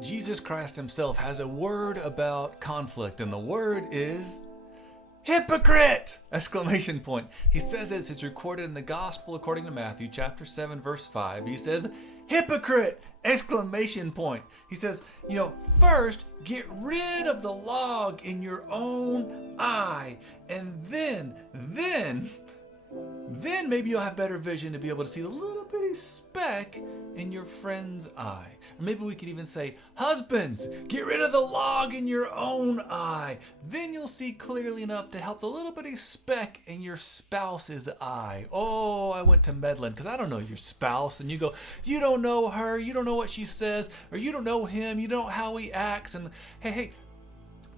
Jesus Christ himself has a word about conflict, and the word is hypocrite! Exclamation point. He says this, it's recorded in the gospel according to Matthew chapter 7 verse 5. He says, hypocrite! Exclamation point. He says, first get rid of the log in your own eye, and then maybe you'll have better vision to be able to see the little bitty speck in your friend's eye. Or maybe we could even say, husbands, get rid of the log in your own eye. Then you'll see clearly enough to help the little bitty speck in your spouse's eye. Oh, I went to meddling because I don't know your spouse. And you go, you don't know her, you don't know what she says, or you don't know him, you don't know how he acts. And hey,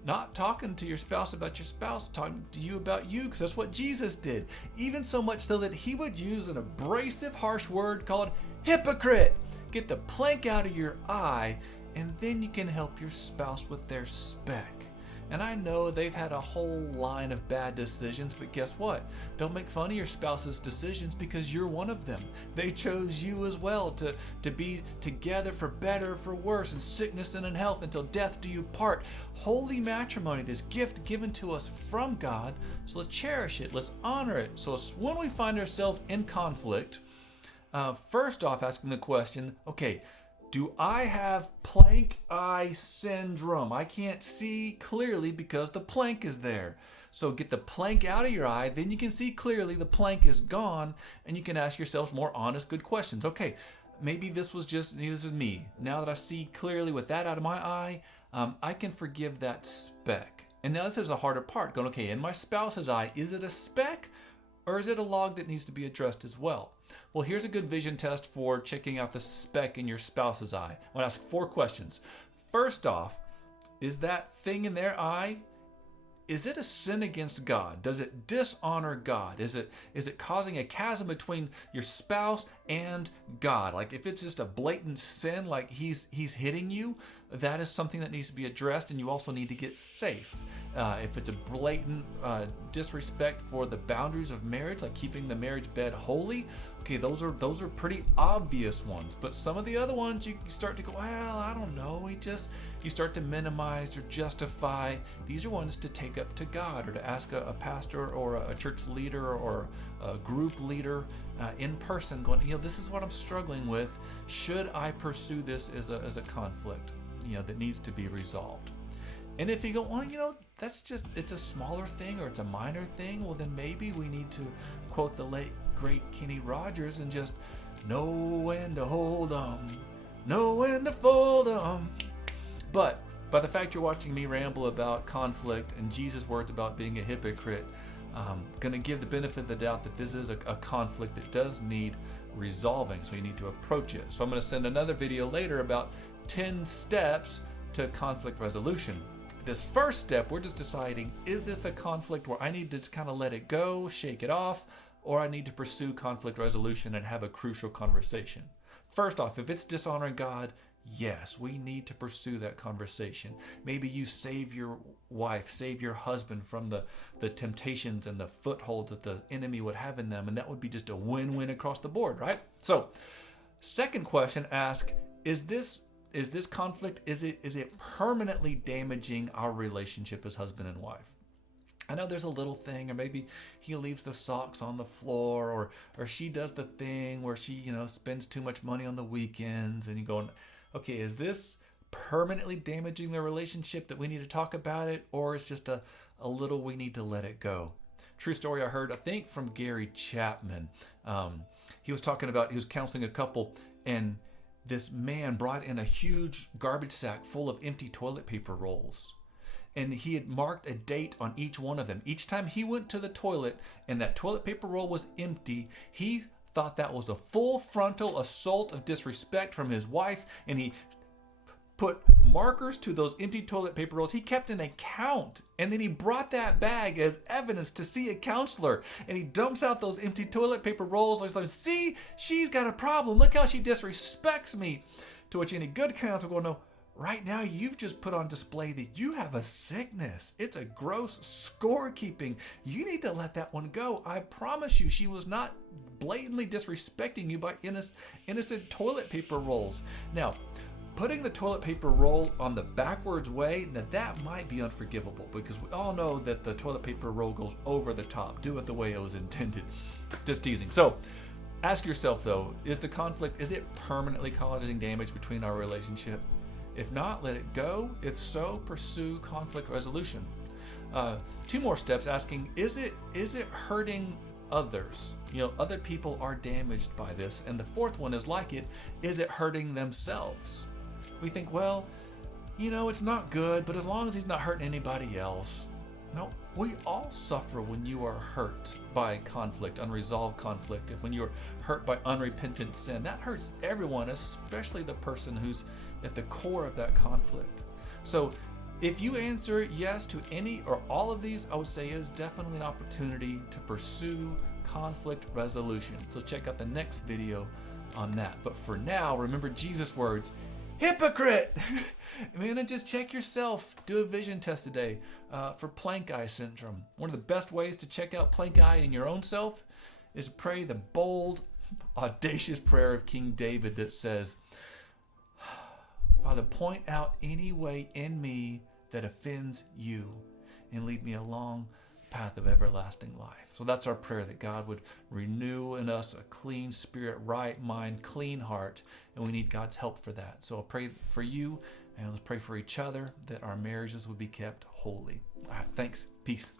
not talking to your spouse about your spouse, talking to you about you, because that's what Jesus did. Even so much so that he would use an abrasive, harsh word called hypocrite. Get the plank out of your eye, and then you can help your spouse with their speck. And I know they've had a whole line of bad decisions, but guess what? Don't make fun of your spouse's decisions because you're one of them. They chose you as well to be together for better or for worse, in sickness and in health, until death do you part. Holy matrimony, this gift given to us from God. So let's cherish it. Let's honor it. So when we find ourselves in conflict, first off, asking the question, okay, do I have plank eye syndrome? I can't see clearly because the plank is there. So get the plank out of your eye, then you can see clearly the plank is gone, and you can ask yourself more honest, good questions. Okay, maybe this is me. Now that I see clearly with that out of my eye, I can forgive that speck. And now this is a harder part, going, okay, in my spouse's eye, is it a speck or is it a log that needs to be addressed as well? Well, here's a good vision test for checking out the speck in your spouse's eye. I want to ask 4 questions. First off, is that thing in their eye, is it a sin against God? Does it dishonor God? Is it causing a chasm between your spouse and God? Like if it's just a blatant sin, like he's hitting you, that is something that needs to be addressed, and you also need to get safe. If it's a blatant disrespect for the boundaries of marriage, like keeping the marriage bed holy, okay, those are pretty obvious ones. But some of the other ones, you start to go, well, I don't know. You start to minimize or justify. These are ones to take up to God, or to ask a pastor or a church leader or a group leader in person, going, this is what I'm struggling with. Should I pursue this as a conflict, that needs to be resolved? And if you go, well, it's a smaller thing or it's a minor thing, well, then maybe we need to quote the late, great Kenny Rogers and just know when to hold 'em, know when to fold 'em. But by the fact you're watching me ramble about conflict and Jesus' words about being a hypocrite, I'm going to give the benefit of the doubt that this is a conflict that does need resolving, so you need to approach it. So I'm going to send another video later about 10 steps to conflict resolution. This first step, we're just deciding, is this a conflict where I need to kind of let it go, shake it off, or I need to pursue conflict resolution and have a crucial conversation? First off, if it's dishonoring God, yes, we need to pursue that conversation. Maybe you save your wife, save your husband from the temptations and the footholds that the enemy would have in them, and that would be just a win-win across the board, right? So, second question, ask, is this conflict, is it permanently damaging our relationship as husband and wife? I know there's a little thing, or maybe he leaves the socks on the floor, or she does the thing where she, spends too much money on the weekends, and you go, okay, is this permanently damaging the relationship that we need to talk about it, or it's just a little we need to let it go? True story I heard, I think, from Gary Chapman. He was counseling a couple, and this man brought in a huge garbage sack full of empty toilet paper rolls. And he had marked a date on each one of them. Each time he went to the toilet and that toilet paper roll was empty, he thought that was a full frontal assault of disrespect from his wife, and he put markers to those empty toilet paper rolls. He kept an account, and then he brought that bag as evidence to see a counselor, and he dumps out those empty toilet paper rolls. He's like, see, she's got a problem. Look how she disrespects me. To which any good counselor will go, no, right now you've just put on display that you have a sickness. It's a gross scorekeeping. You need to let that one go. I promise you, she was not blatantly disrespecting you by innocent toilet paper rolls. Now, putting the toilet paper roll on the backwards way, now that might be unforgivable because we all know that the toilet paper roll goes over the top. Do it the way it was intended. Just teasing. So ask yourself though, is the conflict, is it permanently causing damage between our relationship? If not, let it go. If so, pursue conflict resolution. 2 more steps asking, is it hurting others? Other people are damaged by this. And the 4th one is like it, is it hurting themselves? We think, well, it's not good, but as long as he's not hurting anybody else. No, we all suffer when you are hurt by conflict, unresolved conflict. When you're hurt by unrepentant sin, that hurts everyone, especially the person who's at the core of that conflict. So if you answer yes to any or all of these, I would say is definitely an opportunity to pursue conflict resolution. So check out the next video on that. But for now, remember Jesus' words, hypocrite! And just check yourself. Do a vision test today for plank eye syndrome. One of the best ways to check out plank eye in your own self is pray the bold, audacious prayer of King David that says, Father, point out any way in me that offends you and lead me along the path of everlasting life. So that's our prayer, that God would renew in us a clean spirit, right mind, clean heart, and we need God's help for that. So I'll pray for you, and let's pray for each other that our marriages would be kept holy. All right, thanks. Peace.